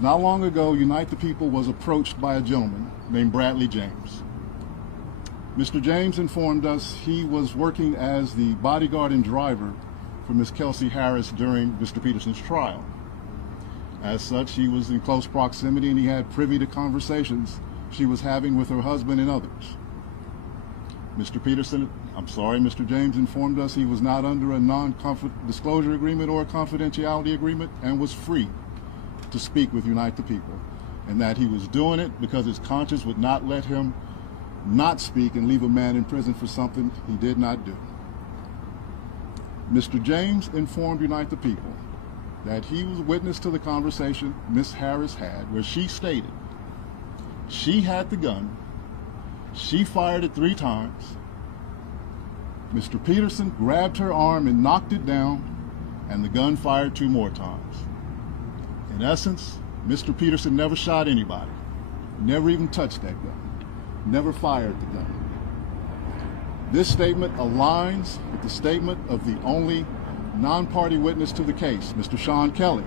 Not long ago, Unite the People was approached by a gentleman named Bradley James. Mr. James informed us he was working as the bodyguard and driver for Ms. Kelsey Harris during Mr. Peterson's trial. As such, he was in close proximity and he had privy to conversations she was having with her husband and others. Mr. James informed us he was not under a non-disclosure agreement or a confidentiality agreement and was free to speak with Unite the People, and that he was doing it because his conscience would not let him not speak and leave a man in prison for something he did not do. Mr. James informed Unite the People that he was witness to the conversation Ms. Harris had, where she stated she had the gun, she fired it 3 times, Mr. Peterson grabbed her arm and knocked it down, and the gun fired 2 more times. In essence, Mr. Peterson never shot anybody, never even touched that gun, never fired the gun. This statement aligns with the statement of the only non-party witness to the case, Mr. Sean Kelly,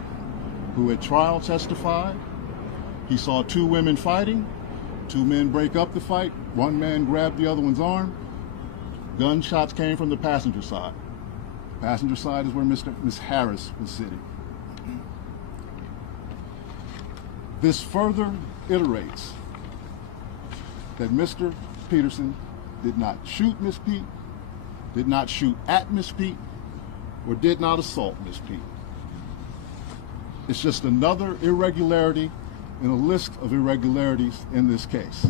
who at trial testified he saw 2 women fighting, 2 men break up the fight, 1 man grabbed the other one's arm. Gunshots came from the passenger side. The passenger side is where Ms. Harris was sitting. This further iterates that Mr. Peterson did not shoot Ms. Pete, did not shoot at Ms. Pete, or did not assault Ms. Pete. It's just another irregularity in a list of irregularities in this case.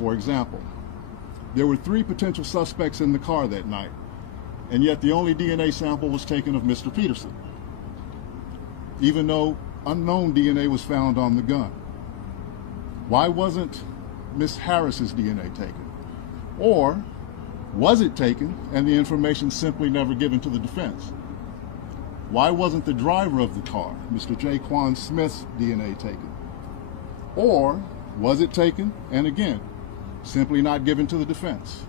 For example, there were 3 potential suspects in the car that night, and yet the only DNA sample was taken of Mr. Peterson, even though unknown DNA was found on the gun. Why wasn't Ms. Harris's DNA taken? Or was it taken and the information simply never given to the defense? Why wasn't the driver of the car, Mr. Jaquan Smith's DNA taken? Or was it taken and again, simply not given to the defense?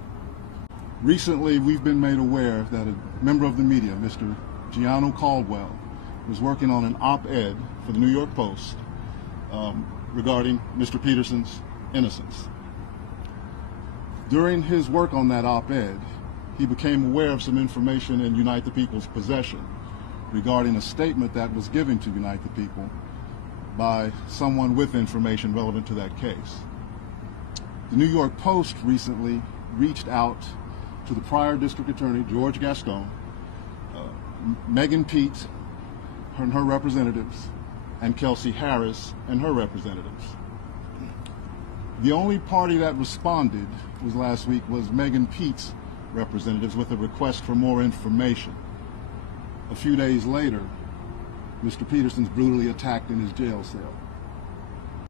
Recently, we've been made aware that a member of the media, Mr. Gianno Caldwell, was working on an op-ed for the New York Post regarding Mr. Peterson's innocence. During his work on that op-ed, he became aware of some information in Unite the People's possession regarding a statement that was given to Unite the People by someone with information relevant to that case. The New York Post recently reached out to the prior district attorney, George Gascon, Megan Pete and her representatives, and Kelsey Harris and her representatives. The only party that responded last week was Megan Pete's representatives with a request for more information. A few days later, Mr. Peterson's brutally attacked in his jail cell.